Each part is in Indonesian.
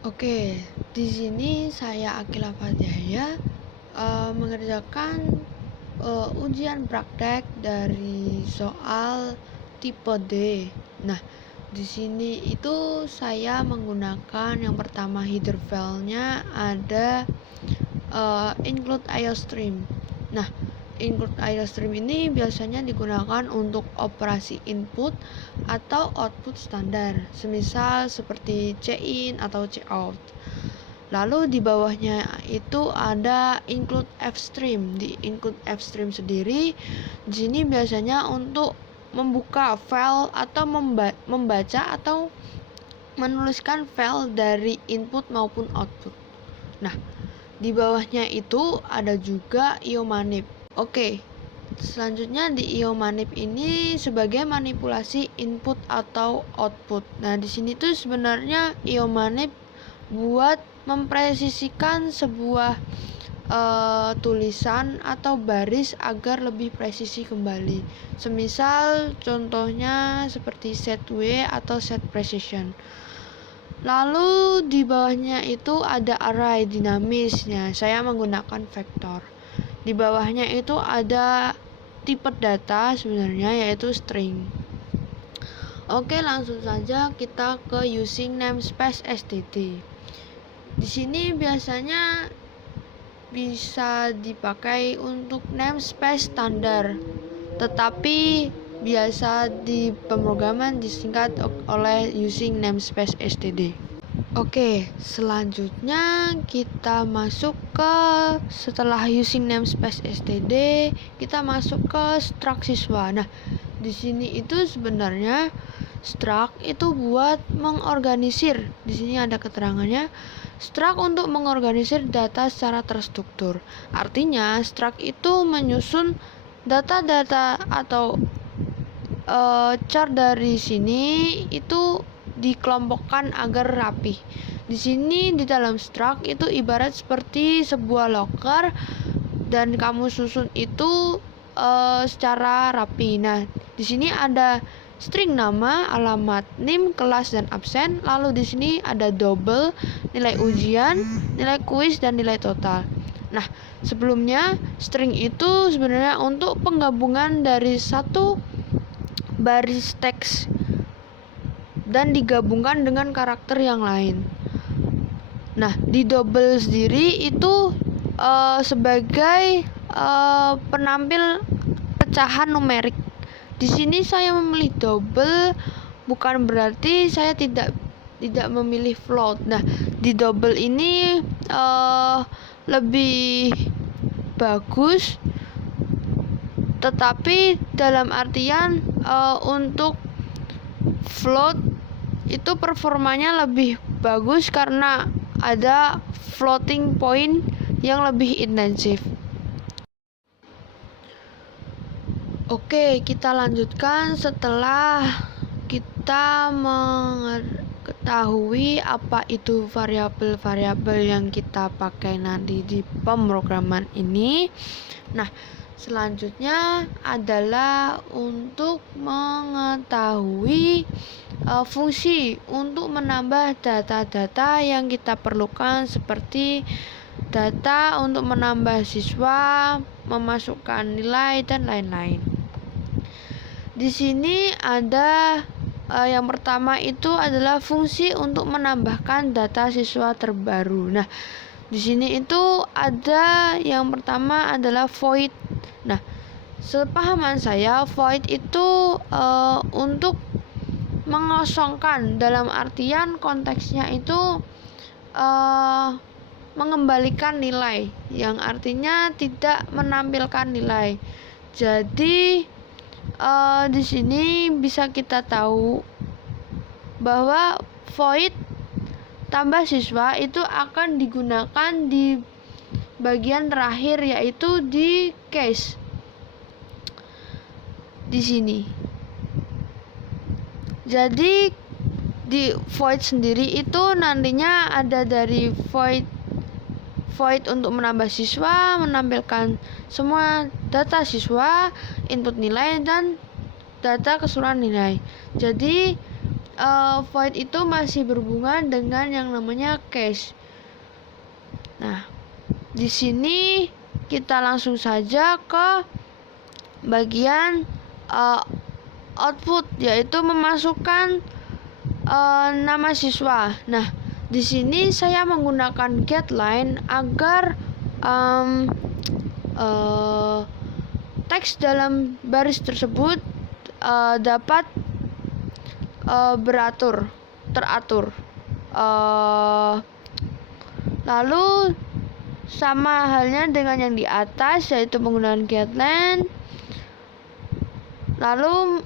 Oke, di sini saya Akila Fathia mengerjakan ujian praktek dari soal tipe D. Nah, di sini itu saya menggunakan yang pertama header filenya ada include IOStream. Nah, include IOStream ini biasanya digunakan untuk operasi input atau output standar, semisal seperti in atau out. Lalu di bawahnya itu ada include fstream. Di include fstream sendiri, di sini biasanya untuk membuka file atau membaca atau menuliskan file dari input maupun output. Nah, di bawahnya itu ada juga iomanip. Oke, selanjutnya di iomanip ini sebagai manipulasi input atau output. Nah, di sini tuh sebenarnya iomanip buat mempresisikan sebuah tulisan atau baris agar lebih presisi kembali. Semisal contohnya seperti set W atau set precision. Lalu di bawahnya itu ada array dinamisnya. Saya menggunakan vektor. Di bawahnya itu ada tipe data sebenarnya yaitu string. Oke, langsung saja kita ke using namespace std. Di sini biasanya bisa dipakai untuk namespace standar, tetapi biasa di pemrograman disingkat oleh using namespace std. Oke, selanjutnya kita masuk ke setelah using namespace std, kita masuk ke struct siswa. Nah, di sini itu sebenarnya struct itu buat mengorganisir. Di sini ada keterangannya. Struct untuk mengorganisir data secara terstruktur. Artinya, struct itu menyusun data-data atau chart dari sini itu dikelompokkan agar rapi. Di sini di dalam struct itu ibarat seperti sebuah locker dan kamu susun itu secara rapi. Nah, di sini ada string nama, alamat, NIM, kelas dan absen. Lalu di sini ada double, nilai ujian, nilai kuis dan nilai total. Nah, sebelumnya string itu sebenarnya untuk penggabungan dari satu baris teks dan digabungkan dengan karakter yang lain. Nah, di double sendiri itu sebagai penampil pecahan numerik. Di sini saya memilih double bukan berarti saya tidak memilih float. Nah, di double ini lebih bagus, tetapi dalam artian untuk float itu performanya lebih bagus karena ada floating point yang lebih intensif. Oke, kita lanjutkan setelah kita mengetahui apa itu variabel-variabel yang kita pakai nanti di pemrograman ini. Nah, selanjutnya adalah untuk mengetahui fungsi untuk menambah data-data yang kita perlukan seperti data untuk menambah siswa, memasukkan nilai dan lain-lain. Di sini ada yang pertama itu adalah fungsi untuk menambahkan data siswa terbaru. Nah, di sini itu ada yang pertama adalah void. Nah, sepahaman saya void itu untuk mengosongkan, dalam artian konteksnya itu mengembalikan nilai, yang artinya tidak menampilkan nilai. Jadi di sini bisa kita tahu bahwa void tambah siswa itu akan digunakan di bagian terakhir, yaitu di case di sini. Jadi di void sendiri itu nantinya ada dari void untuk menambah siswa, menampilkan semua data siswa, input nilai dan data keseluruhan nilai. Jadi void itu masih berhubungan dengan yang namanya case. Nah, di sini kita langsung saja ke bagian output, yaitu memasukkan nama siswa. Nah, di sini saya menggunakan getLine agar teks dalam baris tersebut dapat teratur. Lalu sama halnya dengan yang di atas, yaitu menggunakan getLine. Lalu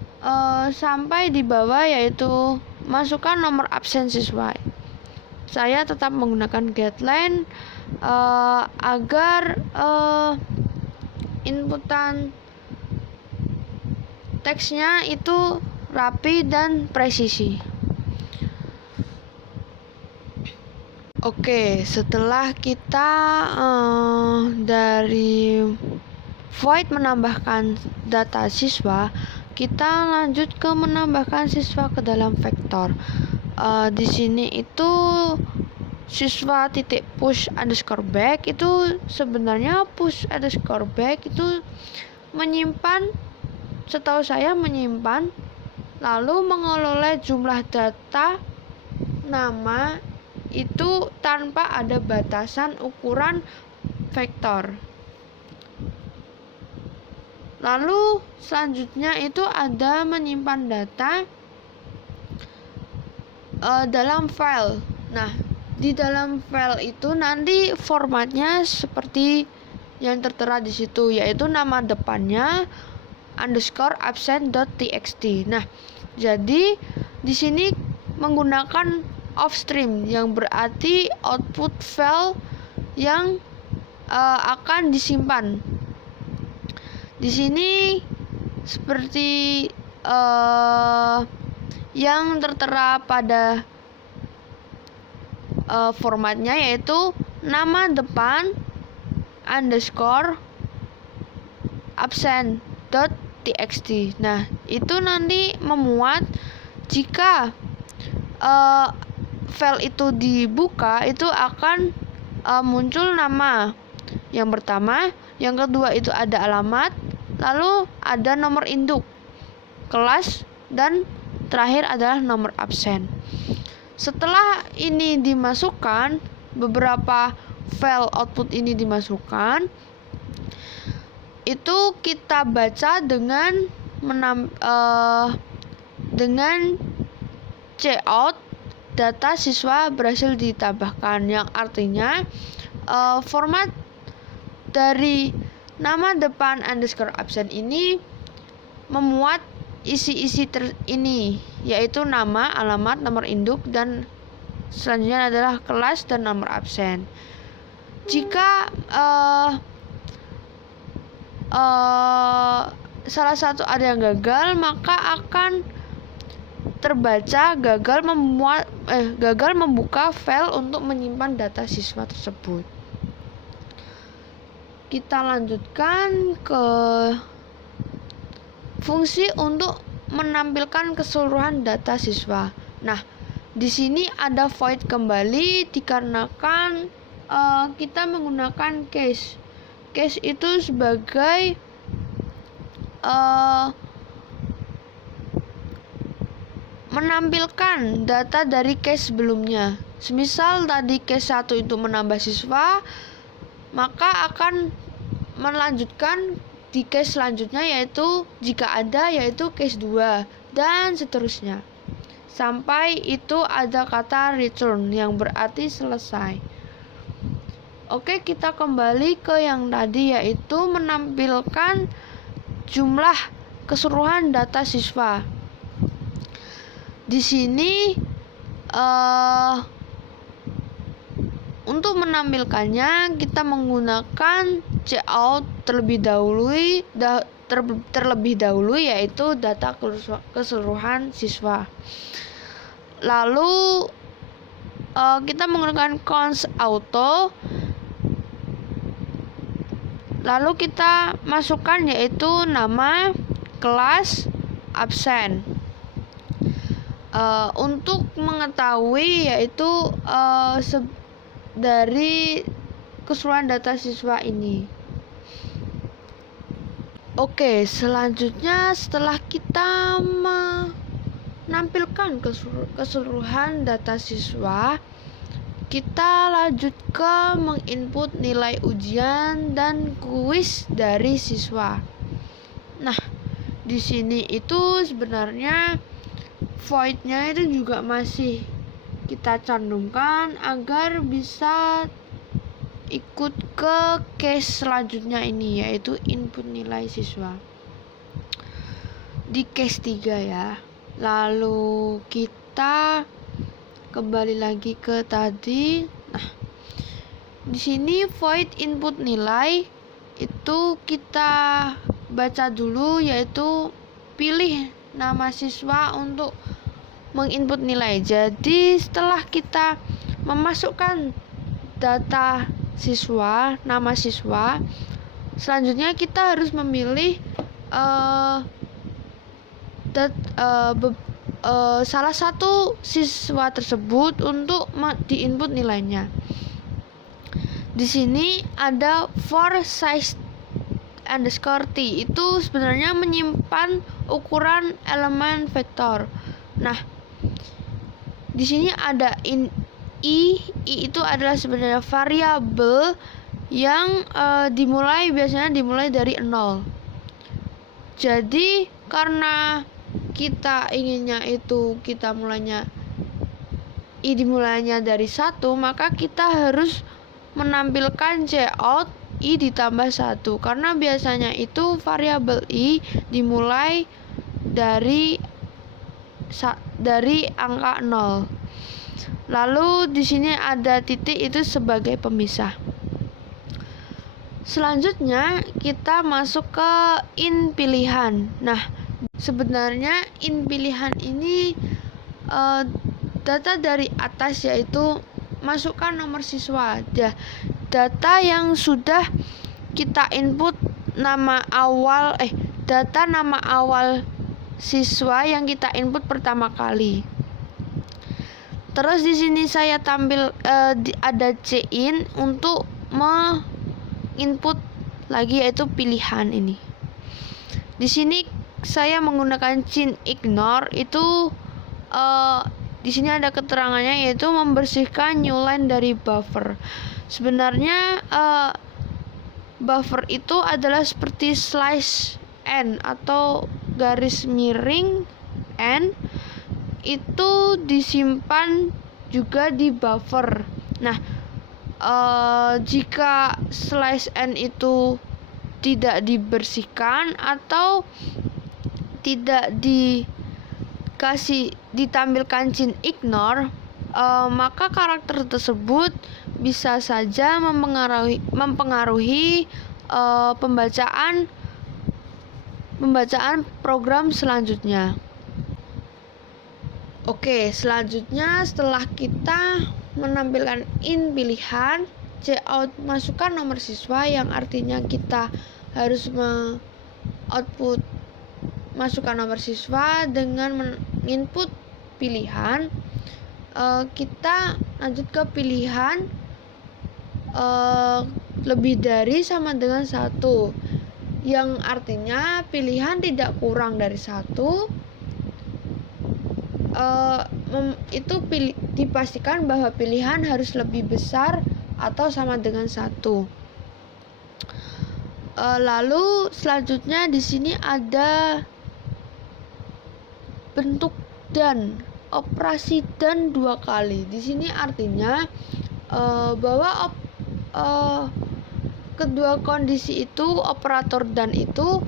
sampai di bawah, yaitu masukkan nomor absen siswa. Saya tetap menggunakan getLine agar inputan teksnya itu rapi dan presisi. Oke, setelah kita dari void menambahkan data siswa, kita lanjut ke menambahkan siswa ke dalam vektor. Di sini itu siswa titik push underscore back itu sebenarnya push underscore back itu menyimpan, setahu saya menyimpan, lalu mengelola jumlah data nama itu tanpa ada batasan ukuran vektor. Lalu selanjutnya itu ada menyimpan data dalam file. Nah, di dalam file itu nanti formatnya seperti yang tertera di situ, yaitu nama depannya underscore absent.txt. Nah, jadi di sini menggunakan offstream yang berarti output file yang akan disimpan. Di sini seperti yang tertera pada formatnya, yaitu nama depan underscore absent.txt. Nah, itu nanti memuat jika file itu dibuka, itu akan muncul nama yang pertama, yang kedua itu ada alamat, lalu ada nomor induk, kelas, dan terakhir adalah nomor absen. Setelah ini dimasukkan, beberapa file output ini dimasukkan, itu kita baca dengan cout data siswa berhasil ditambahkan, yang artinya format dari nama depan underscore absen ini memuat isi-isi ini, yaitu nama, alamat, nomor induk, dan selanjutnya adalah kelas dan nomor absen. Jika salah satu ada yang gagal, maka akan terbaca gagal membuka file untuk menyimpan data siswa tersebut. Kita lanjutkan ke fungsi untuk menampilkan keseluruhan data siswa. Nah, di sini ada void kembali dikarenakan kita menggunakan case. Case itu sebagai menampilkan data dari case sebelumnya. Semisal tadi case 1 itu menambah siswa, maka akan melanjutkan di case selanjutnya, yaitu jika ada, yaitu case 2, dan seterusnya. Sampai itu ada kata return yang berarti selesai. Oke, kita kembali ke yang tadi, yaitu menampilkan jumlah keseluruhan data siswa. Di sini untuk menampilkannya kita menggunakan cout terlebih dahulu, yaitu data keseluruhan siswa. Lalu kita menggunakan const auto. Lalu kita masukkan, yaitu nama, kelas, absen. Untuk mengetahui yaitu dari keseluruhan data siswa ini. Oke, selanjutnya setelah kita menampilkan keseluruhan data siswa, kita lanjut ke menginput nilai ujian dan kuis dari siswa. Nah, di sini itu sebenarnya void-nya itu juga masih kita cantumkan agar bisa ikut ke case selanjutnya ini, yaitu input nilai siswa di case 3 ya. Lalu kita kembali lagi ke tadi. Nah, di sini void input nilai itu kita baca dulu, yaitu pilih nama siswa untuk menginput nilai. Jadi setelah kita memasukkan data siswa, nama siswa, selanjutnya kita harus memilih salah satu siswa tersebut untuk diinput nilainya. Di sini ada for size underscore t, itu sebenarnya menyimpan ukuran elemen vektor. Nah, di sini ada i itu adalah sebenarnya variabel yang biasanya dimulai dari 0. Jadi karena kita inginnya itu dimulainya dari 1, maka kita harus menampilkan cout i ditambah 1, karena biasanya itu variabel i dimulai dari angka 0. Lalu di sini ada titik, itu sebagai pemisah. Selanjutnya kita masuk ke in pilihan. Nah, sebenarnya in pilihan ini data dari atas, yaitu masukkan nomor siswa. Data yang sudah kita input data nama awal siswa yang kita input pertama kali. Terus di sini saya ada cin untuk input lagi, yaitu pilihan ini. Di sini saya menggunakan cin ignore, itu di sini ada keterangannya, yaitu membersihkan new line dari buffer. Sebenarnya buffer itu adalah seperti slice n atau garis miring n, itu disimpan juga di buffer. Nah, jika slice n itu tidak dibersihkan atau tidak ditampilkan cin ignore, maka karakter tersebut bisa saja mempengaruhi pembacaan program selanjutnya. Oke, selanjutnya setelah kita menampilkan in pilihan, cout masukkan nomor siswa, yang artinya kita harus output masukkan nomor siswa dengan menginput pilihan. Kita lanjut ke pilihan lebih dari sama dengan 1, yang artinya pilihan tidak kurang dari 1. Itu dipastikan bahwa pilihan harus lebih besar atau sama dengan 1. Lalu selanjutnya di sini ada bentuk dan, operasi dan 2 kali. Di sini artinya bahwa kedua kondisi itu, operator dan itu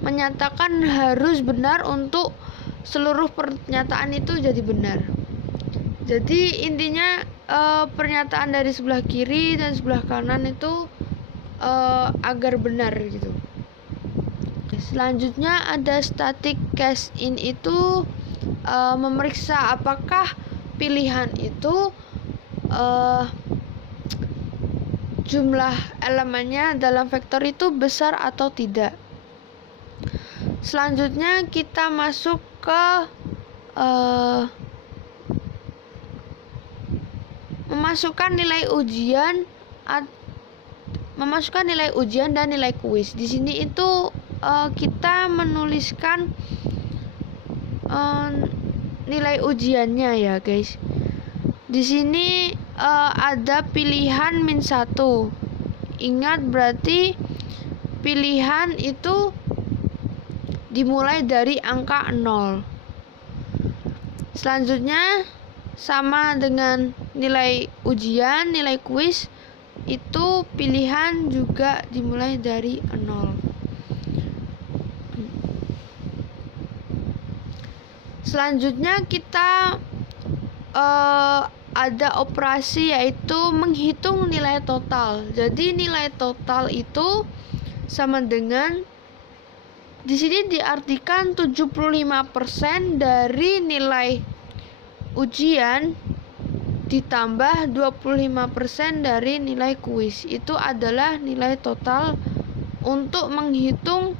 menyatakan harus benar untuk seluruh pernyataan itu jadi benar. Jadi intinya pernyataan dari sebelah kiri dan sebelah kanan itu agar benar gitu. Selanjutnya ada static case in, itu memeriksa apakah pilihan itu jumlah elemennya dalam vektor itu besar atau tidak. Selanjutnya kita masuk ke memasukkan nilai ujian dan nilai kuis. Di sini itu kita menuliskan nilai ujiannya ya guys. Di sini ada pilihan -1. Ingat, berarti pilihan itu dimulai dari angka 0. Selanjutnya sama dengan nilai ujian, nilai kuis, itu pilihan juga dimulai dari 0. Selanjutnya kita ada operasi, yaitu menghitung nilai total. Jadi nilai total itu sama dengan, di sini diartikan 75% dari nilai ujian ditambah 25% dari nilai kuis. Itu adalah nilai total untuk menghitung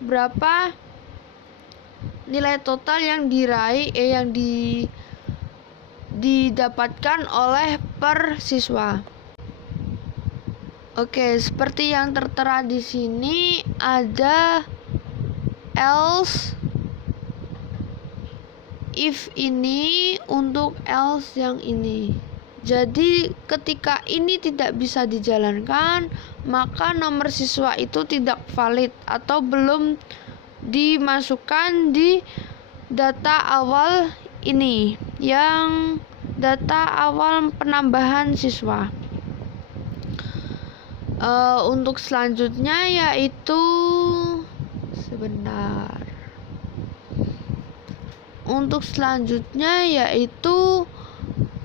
berapa nilai total yang didapatkan oleh per siswa. Oke, seperti yang tertera di sini ada else, if ini untuk else yang ini. Jadi ketika ini tidak bisa dijalankan, maka nomor siswa itu tidak valid atau belum dimasukkan di data awal ini, yang data awal penambahan siswa. Untuk selanjutnya yaitu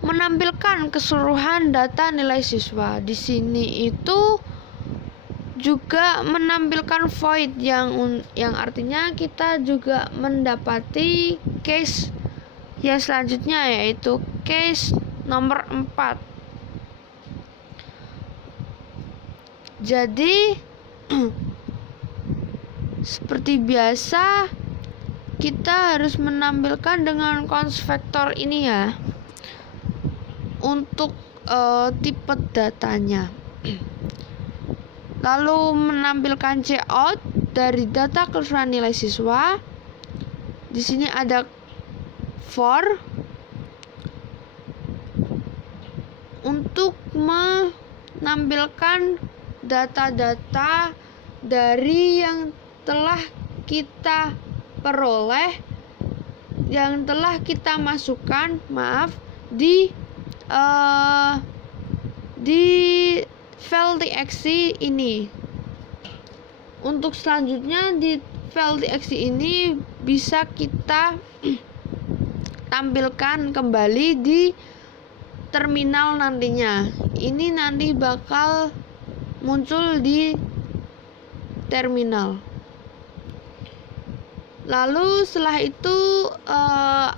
menampilkan keseluruhan data nilai siswa. Di sini itu juga menampilkan void yang artinya kita juga mendapati case yang selanjutnya, yaitu case nomor 4. Jadi seperti biasa kita harus menampilkan dengan konvektor ini ya untuk tipe datanya. Lalu menampilkan cout dari data keseluruhan nilai siswa. Di sini ada for untuk menampilkan data-data dari yang telah kita peroleh, yang telah kita masukkan, di file txt ini. Untuk selanjutnya di file txt ini bisa kita tampilkan kembali di terminal nantinya. Ini nanti bakal muncul di terminal. Lalu setelah itu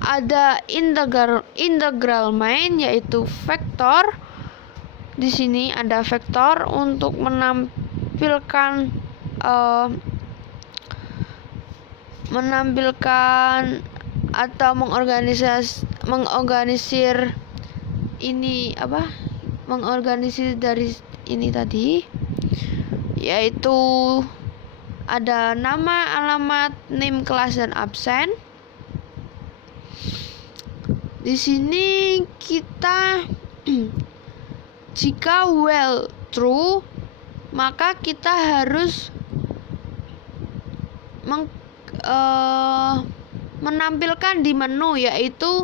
ada integral main, yaitu vektor. Di sini ada vektor untuk menampilkan atau mengorganisir dari ini tadi, yaitu ada nama, alamat, name, kelas, dan absen. Di sini kita jika well true, maka kita harus menampilkan di menu, yaitu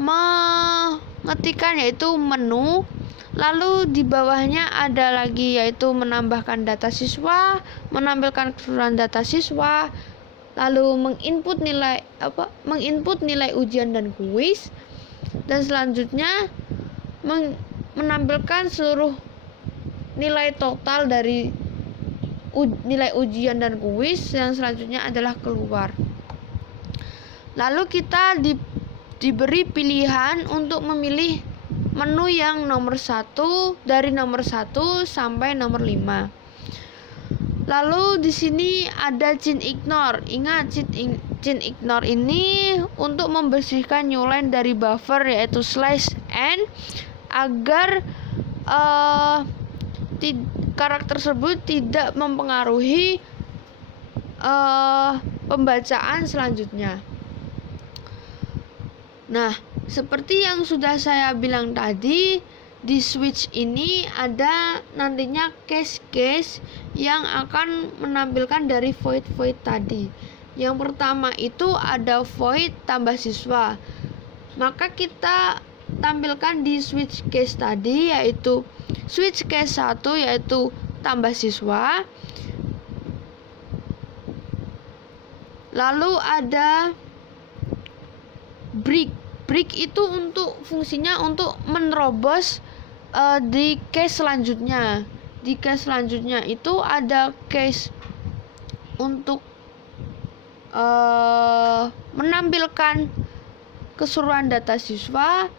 mengetikkan yaitu menu. Lalu di bawahnya ada lagi, yaitu menambahkan data siswa, menampilkan keseluruhan data siswa, lalu menginput nilai ujian dan kuis, dan selanjutnya menampilkan seluruh nilai total dari nilai ujian dan kuis, yang selanjutnya adalah keluar. Lalu kita diberi pilihan untuk memilih menu yang nomor 1, dari nomor 1 sampai nomor 5. Lalu di sini ada cheat ignore. Ingat, /ignore ini untuk membersihkan new line dari buffer, yaitu /n, agar karakter tersebut tidak mempengaruhi pembacaan selanjutnya. Nah, seperti yang sudah saya bilang tadi, di switch ini ada nantinya case-case yang akan menampilkan dari void tadi. Yang pertama itu ada void tambah siswa. Maka kita tampilkan di switch case tadi, yaitu switch case 1 yaitu tambah siswa. Lalu ada break. Break itu fungsinya untuk menerobos di case selanjutnya. Di case selanjutnya itu ada case untuk menampilkan keseluruhan data siswa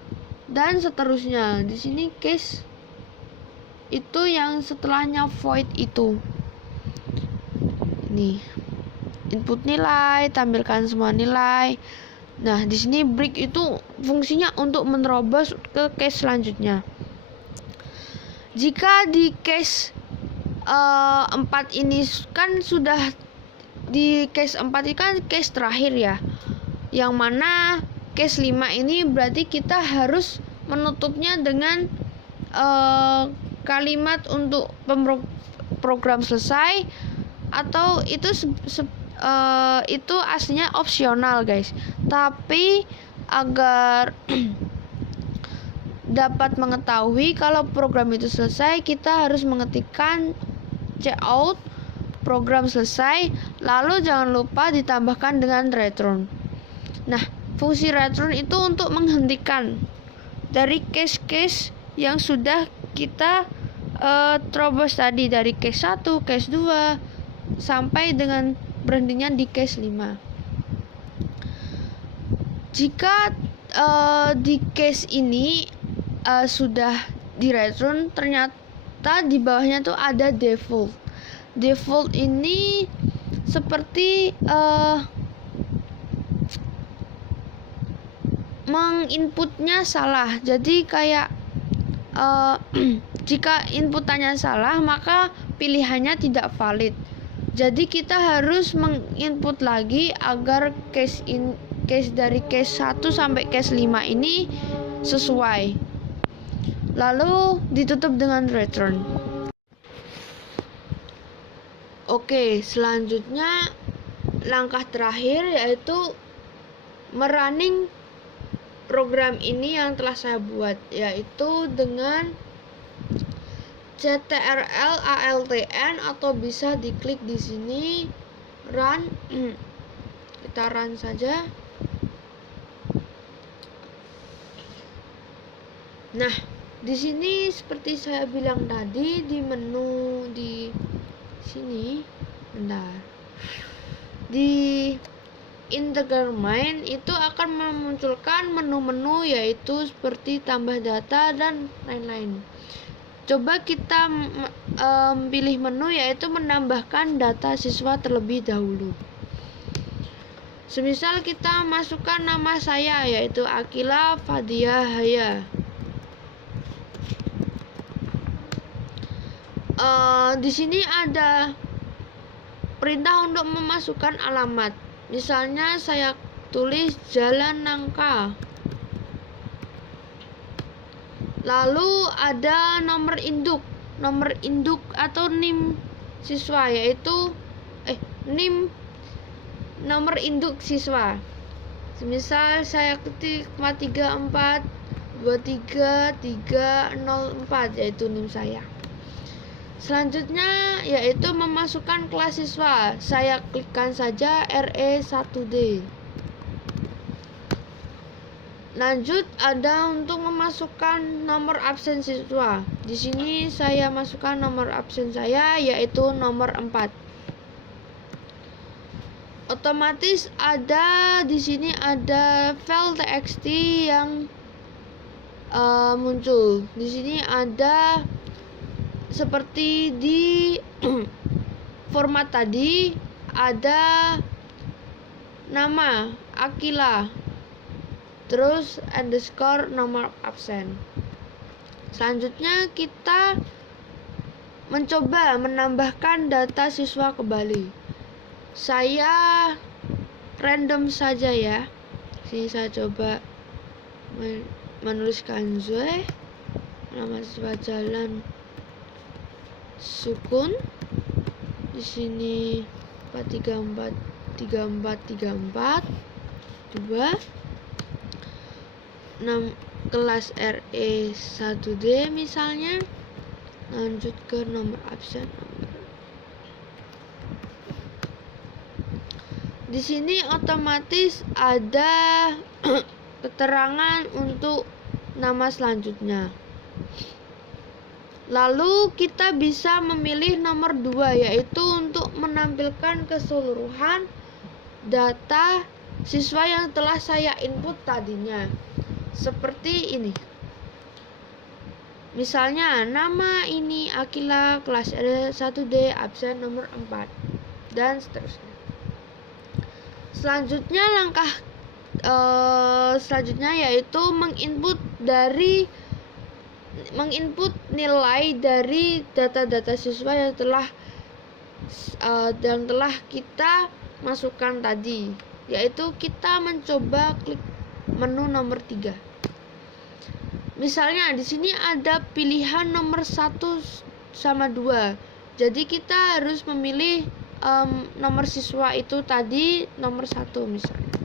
dan seterusnya. Di sini case itu yang setelahnya void itu. Ini input nilai, tampilkan semua nilai. Nah, di sini break itu fungsinya untuk menerobos ke case selanjutnya. Jika di case 4 ini kan sudah di case 4 ini kan case terakhir ya. Yang mana case 5 ini berarti kita harus menutupnya dengan kalimat untuk program selesai, atau itu aslinya opsional guys. Tapi agar dapat mengetahui kalau program itu selesai, kita harus mengetikkan cout program selesai, lalu jangan lupa ditambahkan dengan return. Nah, fungsi return itu untuk menghentikan dari case-case yang sudah kita terobos tadi, dari case 1, case 2 sampai dengan berhentinya di case 5. Jika di case ini sudah di return, ternyata di bawahnya tuh ada default. Default ini seperti menginputnya salah. Jadi kayak jika inputannya salah, maka pilihannya tidak valid. Jadi kita harus menginput lagi agar case dari case 1 sampai case 5 ini sesuai. Lalu ditutup dengan return. Oke, selanjutnya langkah terakhir yaitu merunning program ini yang telah saya buat, yaitu dengan ctrl altn, atau bisa diklik di sini run. Kita run saja. Nah, di sini seperti saya bilang tadi, di menu di sini, di integer main itu akan memunculkan menu-menu, yaitu seperti tambah data dan lain-lain. Coba kita pilih menu, yaitu menambahkan data siswa terlebih dahulu. Semisal kita masukkan nama saya, yaitu Akila Fadia Haya. Di sini ada perintah untuk memasukkan alamat. Misalnya saya tulis Jalan Nangka. Lalu ada nomor induk atau NIM siswa, yaitu NIM nomor induk siswa. Semisal saya ketik 434230304, yaitu NIM saya. Selanjutnya yaitu memasukkan kelas siswa. Saya klikkan saja RE1D. Lanjut ada untuk memasukkan nomor absen siswa. Di sini saya masukkan nomor absen saya, yaitu nomor 4. Otomatis ada di sini ada file txt yang muncul. Di sini ada seperti di format tadi, ada nama Akila, terus underscore nomor absen. Selanjutnya kita mencoba menambahkan data siswa kembali. Saya random saja ya. Sini saya coba menuliskan Zoe, nama siswa Jalan Sukun. Di sini 434 2 kelas RE 1D misalnya. Lanjut ke nomor absen. Di sini otomatis ada keterangan untuk nama selanjutnya. Lalu kita bisa memilih nomor 2, yaitu untuk menampilkan keseluruhan data siswa yang telah saya input tadinya. Seperti ini. Misalnya nama ini Akila, kelas R1D, absen nomor 4, dan seterusnya. Selanjutnya langkah selanjutnya yaitu menginput nilai dari data-data siswa yang telah kita masukkan tadi, yaitu kita mencoba klik menu nomor 3. Misalnya di sini ada pilihan nomor 1 sama 2. Jadi kita harus memilih nomor siswa itu tadi nomor 1 misalnya.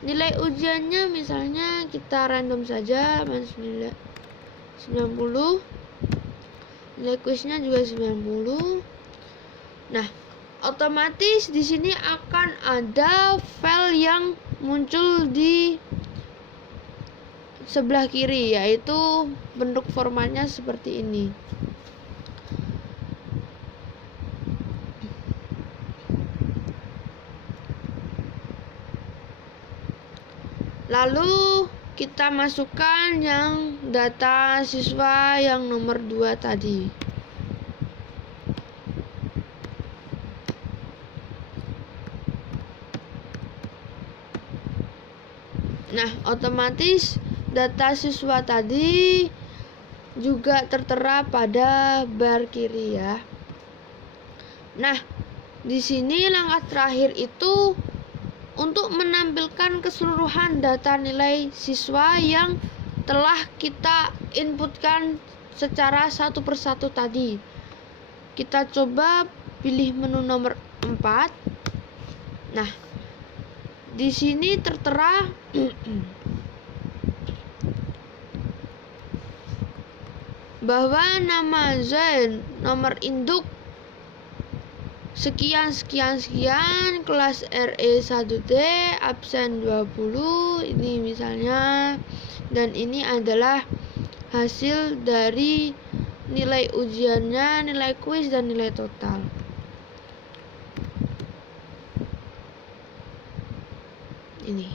Nilai ujiannya misalnya kita random saja, 90. Nilai kuisnya juga 90. Nah, otomatis di sini akan ada file yang muncul di sebelah kiri, yaitu bentuk formatnya seperti ini. Lalu kita masukkan yang data siswa yang nomor 2 tadi. Nah, otomatis data siswa tadi juga tertera pada bar kiri ya. Nah, di sini langkah terakhir itu untuk menampilkan keseluruhan data nilai siswa yang telah kita inputkan secara satu persatu tadi. Kita coba pilih menu nomor 4. Nah, di sini tertera bahwa nama Zain, nomor induk sekian, kelas RE1D, absen 20, ini misalnya, dan ini adalah hasil dari nilai ujiannya, nilai kuis, dan nilai total. Ini.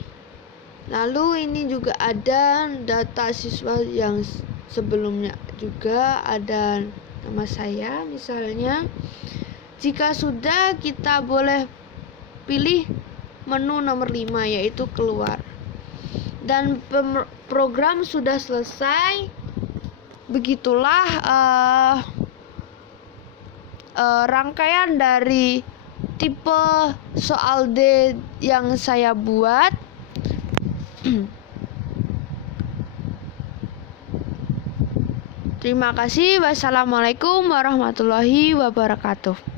Lalu ini juga ada data siswa yang sebelumnya juga, ada nama saya misalnya. Jika sudah, kita boleh pilih menu nomor 5, yaitu keluar. Dan program sudah selesai. Begitulah rangkaian dari tipe soal D yang saya buat. Terima kasih. Wassalamualaikum warahmatullahi wabarakatuh.